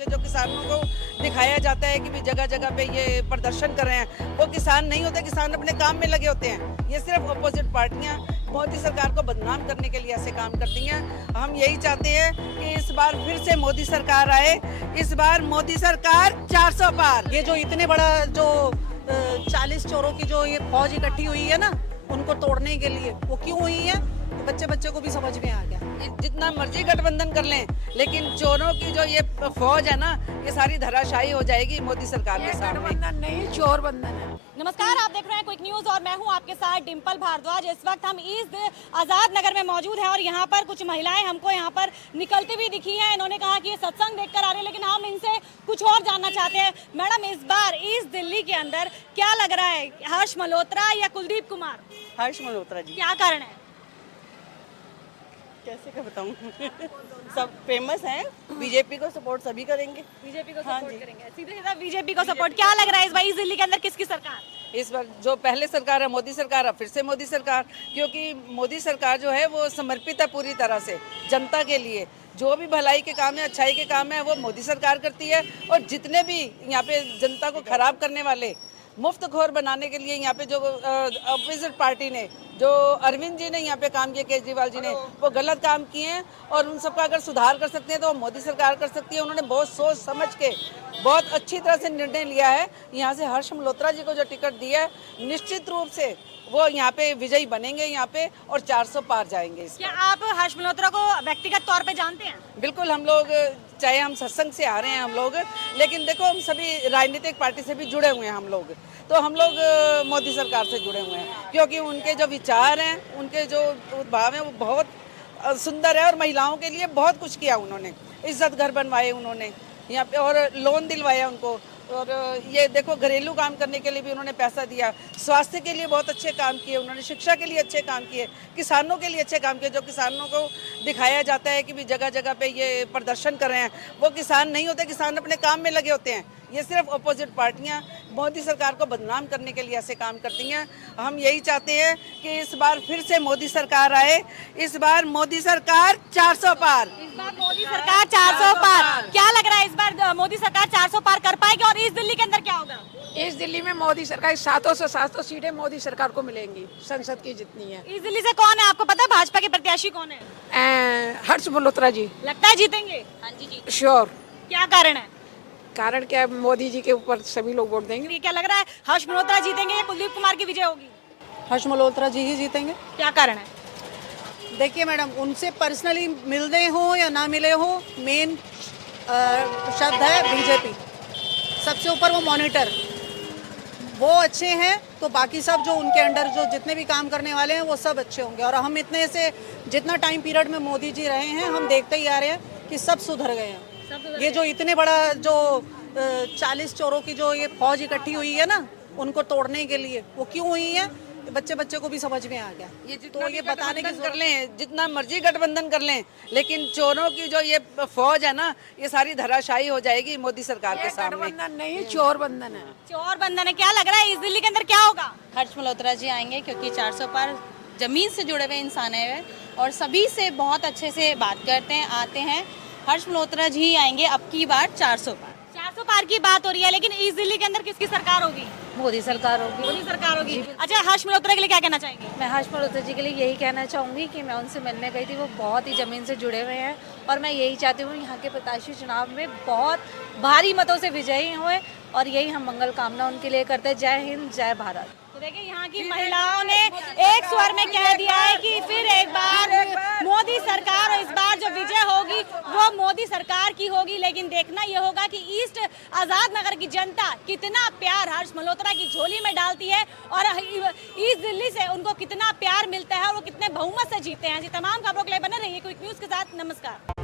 जो किसानों को दिखाया जाता है कि भी जगह जगह पे ये प्रदर्शन कर रहे हैं, वो किसान नहीं होते, किसान अपने काम में लगे होते हैं। ये सिर्फ अपोजिट पार्टियां मोदी सरकार को बदनाम करने के लिए ऐसे काम करती हैं। हम यही चाहते हैं कि इस बार फिर से मोदी सरकार आए, इस बार मोदी सरकार 400 पार। ये जो इतने बड़ा जो 40 चोरों की जो ये फौज इकट्ठी हुई है ना, उनको तोड़ने के लिए, वो क्यों हुई है बच्चे बच्चे को भी समझ में आ गया। जितना मर्जी गठबंधन कर लें, लेकिन चोरों की जो ये फौज है ना, ये सारी धराशायी हो जाएगी मोदी सरकार के सामने। गठबंधन नहीं, चोर बंधन है। नमस्कार, आप देख रहे हैं क्विक न्यूज और मैं हूं आपके साथ डिम्पल भारद्वाज। इस वक्त हम ईस्ट आजाद नगर में मौजूद हैं और यहाँ पर कुछ महिलाएं हमको यहाँ पर निकलती हुई दिखी हैं। इन्होंने कहा कि ये सत्संग देखकर आ रहे हैं, लेकिन हम इनसे कुछ और जानना चाहते हैं। मैडम, इस बार ईस्ट दिल्ली के अंदर क्या लग रहा है, हर्ष मल्होत्रा या कुलदीप कुमार? हर्ष मल्होत्रा जी। क्या कारण है? कैसे का बताऊं? सब फेमस हैं, बीजेपी को सपोर्ट सभी करेंगे। बीजेपी को हाँ सपोर्ट जी। करेंगे, सीधे सीधा बीजेपी को सपोर्ट। क्या लग रहा है इस बार ईस्ट दिल्ली के अंदर किसकी सरकार? इस बार जो पहले सरकार है मोदी सरकार है, फिर से मोदी सरकार, क्योंकि मोदी सरकार जो है वो समर्पित है पूरी तरह से जनता के लिए। जो भी भलाई के काम है, अच्छाई के काम है, वो मोदी सरकार करती है। और जितने भी यहाँ पे जनता को खराब करने वाले, मुफ्त खोर बनाने के लिए यहाँ पे जो अपोजिट पार्टी ने, जो अरविंद जी ने यहाँ पे काम किया, केजरीवाल जी ने, वो गलत काम किए हैं। और उन सबका अगर सुधार कर सकते हैं तो वो मोदी सरकार कर सकती है। उन्होंने बहुत सोच समझ के बहुत अच्छी तरह से निर्णय लिया है। यहाँ से हर्ष मल्होत्रा जी को जो टिकट दिया है, निश्चित रूप से वो यहाँ पे विजयी बनेंगे यहाँ पे, और 400 पार जाएंगे। क्या आप हर्ष मल्होत्रा को व्यक्तिगत तौर पे जानते हैं? बिल्कुल, हम लोग चाहे हम सत्संग से आ रहे हैं हम लोग, लेकिन देखो हम सभी राजनीतिक पार्टी से भी जुड़े हुए हैं हम लोग। तो हम लोग मोदी सरकार से जुड़े हुए हैं, क्योंकि उनके जो विचार हैं, उनके जो भाव हैं, वो बहुत सुंदर है। और महिलाओं के लिए बहुत कुछ किया उन्होंने, इज्जत घर बनवाए उन्होंने यहाँ पे, और लोन दिलवाया उनको। और ये देखो, घरेलू काम करने के लिए भी उन्होंने पैसा दिया, स्वास्थ्य के लिए बहुत अच्छे काम किए उन्होंने, शिक्षा के लिए अच्छे काम किए, किसानों के लिए अच्छे काम किए। जो किसानों को दिखाया जाता है कि भी जगह जगह पे ये प्रदर्शन कर रहे हैं, वो किसान नहीं होते, किसान अपने काम में लगे होते हैं। ये सिर्फ अपोजिट पार्टियां मोदी सरकार को बदनाम करने के लिए ऐसे काम करती हैं। हम यही चाहते हैं कि इस बार फिर से मोदी सरकार आए, इस बार मोदी सरकार 400 पार। इस बार मोदी सरकार 400 पार। क्या लग रहा है इस बार मोदी सरकार 400 पार कर पाएगी? और ईस्ट दिल्ली के अंदर क्या होगा? इस दिल्ली में मोदी सरकार 700 से 700 सीटें मोदी सरकार को मिलेंगी, संसद की जितनी है। ईस्ट दिल्ली से कौन है आपको पता है? भाजपा के प्रत्याशी कौन है? हर्ष मल्होत्रा जी। लगता है जीतेंगे? हाँ जी। श्योर। क्या कारण है? कारण क्या है, मोदी जी के ऊपर सभी लोग वोट देंगे। ये क्या लग रहा है, हर्ष मल्होत्रा जीतेंगे या कुलदीप कुमार की विजय होगी? हर्ष मल्होत्रा जी ही जीतेंगे। क्या कारण है? देखिए मैडम, उनसे पर्सनली मिलने हो या ना मिले हो, मेन शब्द है बीजेपी। सबसे ऊपर वो मॉनिटर, वो अच्छे हैं तो बाकी सब जो उनके अंडर जो जितने भी काम करने वाले हैं वो सब अच्छे होंगे। और हम इतने से जितना टाइम पीरियड में मोदी जी रहे हैं, हम देखते ही आ रहे हैं कि सब सुधर गए हैं। ये जो इतने बड़ा जो 40 चोरों की जो ये फौज इकट्ठी हुई है ना, उनको तोड़ने के लिए, वो क्यों हुई है बच्चे बच्चे को भी समझ में आ गया। ये तो ये बताने की कर लें, जितना मर्जी गठबंधन कर लें, लेकिन चोरों की जो ये फौज है ना, ये सारी धराशायी हो जाएगी मोदी सरकार के सामने। गठबंधन नहीं, चोर बंधन है। चोर बंधन है। क्या लग रहा है इस दिल्ली के अंदर क्या होगा? हर्ष मल्होत्रा जी आएंगे, क्योंकि 400 पार जमीन से जुड़े हुए इंसान है और सभी से बहुत अच्छे से बात करते हैं, आते हैं। हर्ष मल्होत्रा जी आएंगे अब की बार 400 पार। 400 पार की बात हो रही है, लेकिन ईस्ट दिल्ली के अंदर किसकी सरकार होगी? मोदी सरकार होगी। मोदी सरकार होगी। अच्छा, हर्ष मल्होत्रा के लिए क्या कहना चाहेंगे? मैं हर्ष मल्होत्रा जी के लिए यही कहना चाहूँगी कि मैं उनसे मिलने गई थी, वो बहुत ही ज़मीन से जुड़े हुए हैं और मैं यही चाहती हूँ यहाँ के प्रत्याशी चुनाव में बहुत भारी मतों से विजयी हुए और यही हम मंगल कामना उनके लिए करते हैं। जय हिंद, जय भारत। तो देखिए, यहाँ की महिलाओं ने एक स्वर में कह दिया है कि फिर एक बार मोदी सरकार, और इस बार जो विजय होगी वो मोदी सरकार की होगी। लेकिन देखना ये होगा कि ईस्ट आजाद नगर की जनता कितना प्यार हर्ष मल्होत्रा की झोली में डालती है और ईस्ट दिल्ली से उनको कितना प्यार मिलता है और वो कितने बहुमत से जीते हैं। ऐसी तमाम खबरों के लिए बने रहिए क्विक न्यूज के साथ। नमस्कार।